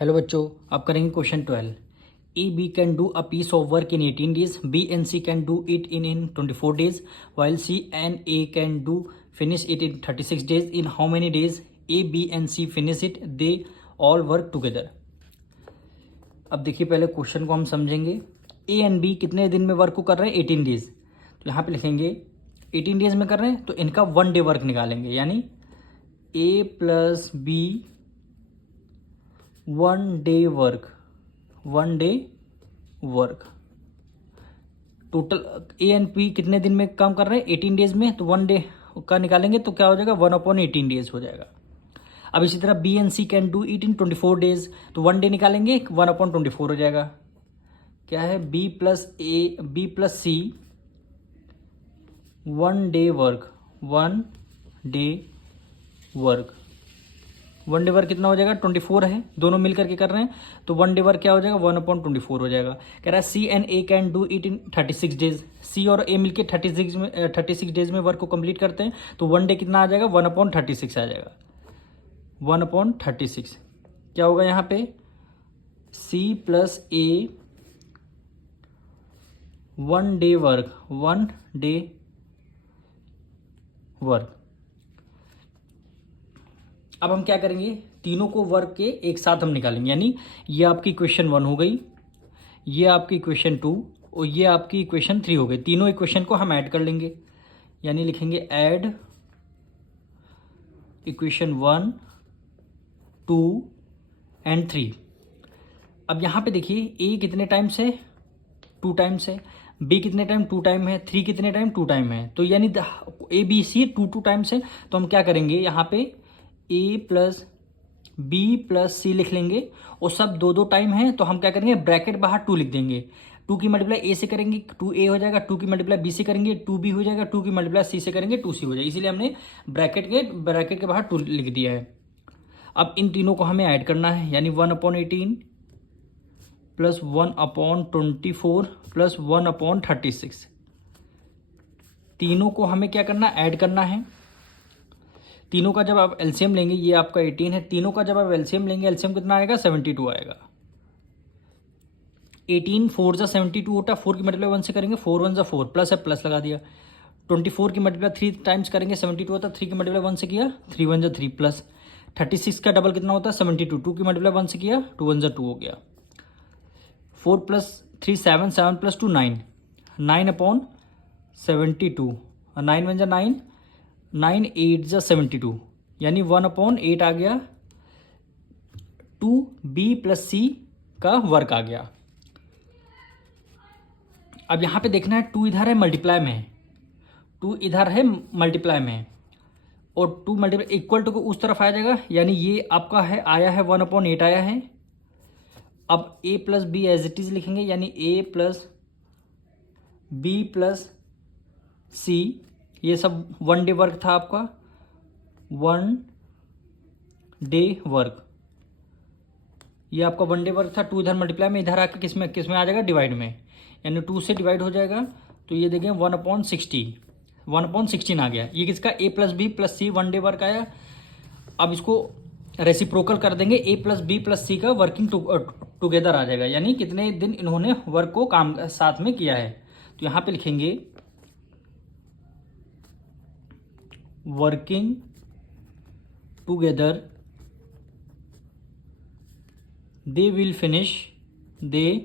Hello बच्चों, आप करेंगे question 12। A B can do a piece of work in 18 days, B and C can do it in 24 days, while C and A can do finish it in 36 days. In how many days A B and C finish it, they all work together. अब देखिए, पहले question को हम समझेंगे। A and B कितने दिन में work को कर रहे हैं? 18 डेज। तो यहाँ पे लिखेंगे 18 डेज में कर रहे हैं, तो इनका 1 डे वर्क निकालेंगे, यानी A plus B 1 day work, 1 day work. Total A and P कितने दिन में काम कर रहे हैं? 18 डेज में, तो 1 डे का निकालेंगे तो क्या हो जाएगा? 1/18 डेज हो जाएगा। अब इसी तरह B and C can do it in 24 days, तो 1 डे निकालेंगे, 1/24 हो जाएगा। क्या है? B plus C 1 day work, 1 day work. 1 day work कितना हो जाएगा? 24 है, दोनों मिलकर के कर रहे हैं, तो 1 डे वर्क क्या हो जाएगा? 1/24 हो जाएगा। कह रहा है C and A can do it in 36 days. C और ए मिलकर 36 डेज में वर्क को कंप्लीट करते हैं, तो 1 डे कितना आ जाएगा? 1/36 आ जाएगा। 1/36 क्या होगा यहाँ पे? सी प्लस ए 1 डे वर्क, 1 डे वर्क। अब हम क्या करेंगे? तीनों को वर्क के एक साथ हम निकालेंगे, यानी ये आपकी इक्वेशन 1 हो गई, ये आपकी इक्वेशन 2 और ये आपकी इक्वेशन 3 हो गई। तीनों इक्वेशन को हम ऐड कर लेंगे, यानी लिखेंगे ऐड इक्वेशन 1, 2 एंड 3। अब यहाँ पे देखिए, ए कितने टाइम्स है? 2 टाइम्स है। बी कितने टाइम? 2 टाइम है। 3 कितने टाइम? 2 टाइम है। तो यानी ए बी सी 2 टाइम्स है, तो हम क्या करेंगे? यहाँ पे ए प्लस बी प्लस सी लिख लेंगे, और सब 2 टाइम है, तो हम क्या करेंगे? ब्रैकेट बाहर 2 लिख देंगे। 2 की मल्टीप्लाई ए से करेंगे 2a हो जाएगा, 2 की मल्टीप्लाई बी से करेंगे 2b हो जाएगा, 2 की मल्टीप्लाई सी से करेंगे 2c हो जाएगा। इसीलिए हमने ब्रैकेट के बाहर 2 लिख दिया है। अब इन तीनों को हमें ऐड करना है, यानी 1/18 प्लस 1/24 प्लस 1/36। तीनों को हमें क्या करना? ऐड करना है। तीनों का जब आप एलसीएम लेंगे, ये आपका 18 है, तीनों का जब आप एलसीएम लेंगे, एलसीएम कितना आएगा? 72 आएगा। 18 4 जा 72 होता है, 4 की मल्टीप्लाई 1 से करेंगे, 4 1 जा 4, प्लस है, प्लस लगा दिया। 24 की मल्टीप्लाई 3 टाइम्स करेंगे, 72 होता है, 3 की मल्टीप्लाई 1 से किया, 3 1 जा 3 प्लस। 36 का डबल कितना होता है? 72, 2 की मल्टीप्लाई 1 से किया, 2 1 जा 2 हो गया। 4 प्लस 3 7, 7 प्लस 2 9, 9/72, और 9 1 जा 9, 9 8 जा 72, यानी 1/8 आ गया। 2b प्लस सी का वर्क आ गया। अब यहाँ पे देखना है, 2 इधर है मल्टीप्लाई में, 2 इधर है मल्टीप्लाई में, और 2 मल्टीप्लाई इक्वल टू को उस तरफ आ जाएगा, यानी ये आपका है आया है 1/8 आया है। अब a plus B as it is लिखेंगे, यानी a plus B plus C, ये सब 1 डे वर्क था आपका, 1 डे वर्क। ये आपका 1 डे वर्क था। 2 इधर मल्टीप्लाई में, इधर आके किस में आ जाएगा? डिवाइड में, यानी 2 से डिवाइड हो जाएगा, तो ये देखें 1/16 आ गया। ये किसका? a plus B plus C 1 day work आया। अब इसको रेसिप्रोकल कर देंगे, a plus B plus C का वर्किंग टुगेदर आ जाएगा, यानी कितने दिन इन्होंने वर्क को काम साथ में किया है। तो यहाँ पे लिखेंगे working together, they will finish the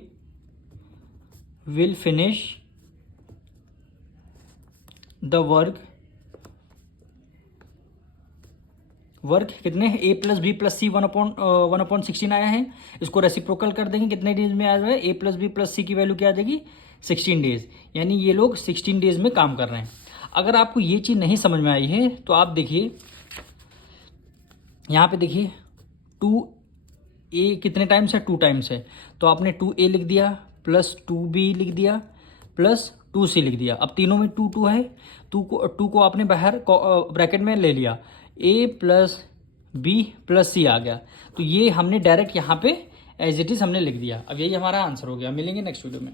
work कितने? a प्लस बी प्लस सी 1/16 आया है। इसको रेसिप्रोकल कर देंगे, कितने डेज में आ जाएगा? a प्लस बी प्लस सी की वैल्यू क्या आ जाएगी? 16 डेज, यानी ये लोग 16 डेज में काम कर रहे हैं। अगर आपको ये चीज़ नहीं समझ में आई है, तो आप देखिए, यहाँ पे देखिए 2a कितने टाइम्स है? 2 टाइम्स है, तो आपने 2a लिख दिया प्लस 2b लिख दिया प्लस 2c लिख दिया। अब तीनों में 2 2 है, 2 को आपने बाहर ब्रैकेट में ले लिया, a प्लस बी प्लस सी आ गया। तो ये हमने डायरेक्ट यहाँ पे एज इट इज हमने लिख दिया। अब यही हमारा आंसर हो गया। मिलेंगे नेक्स्ट वीडियो में।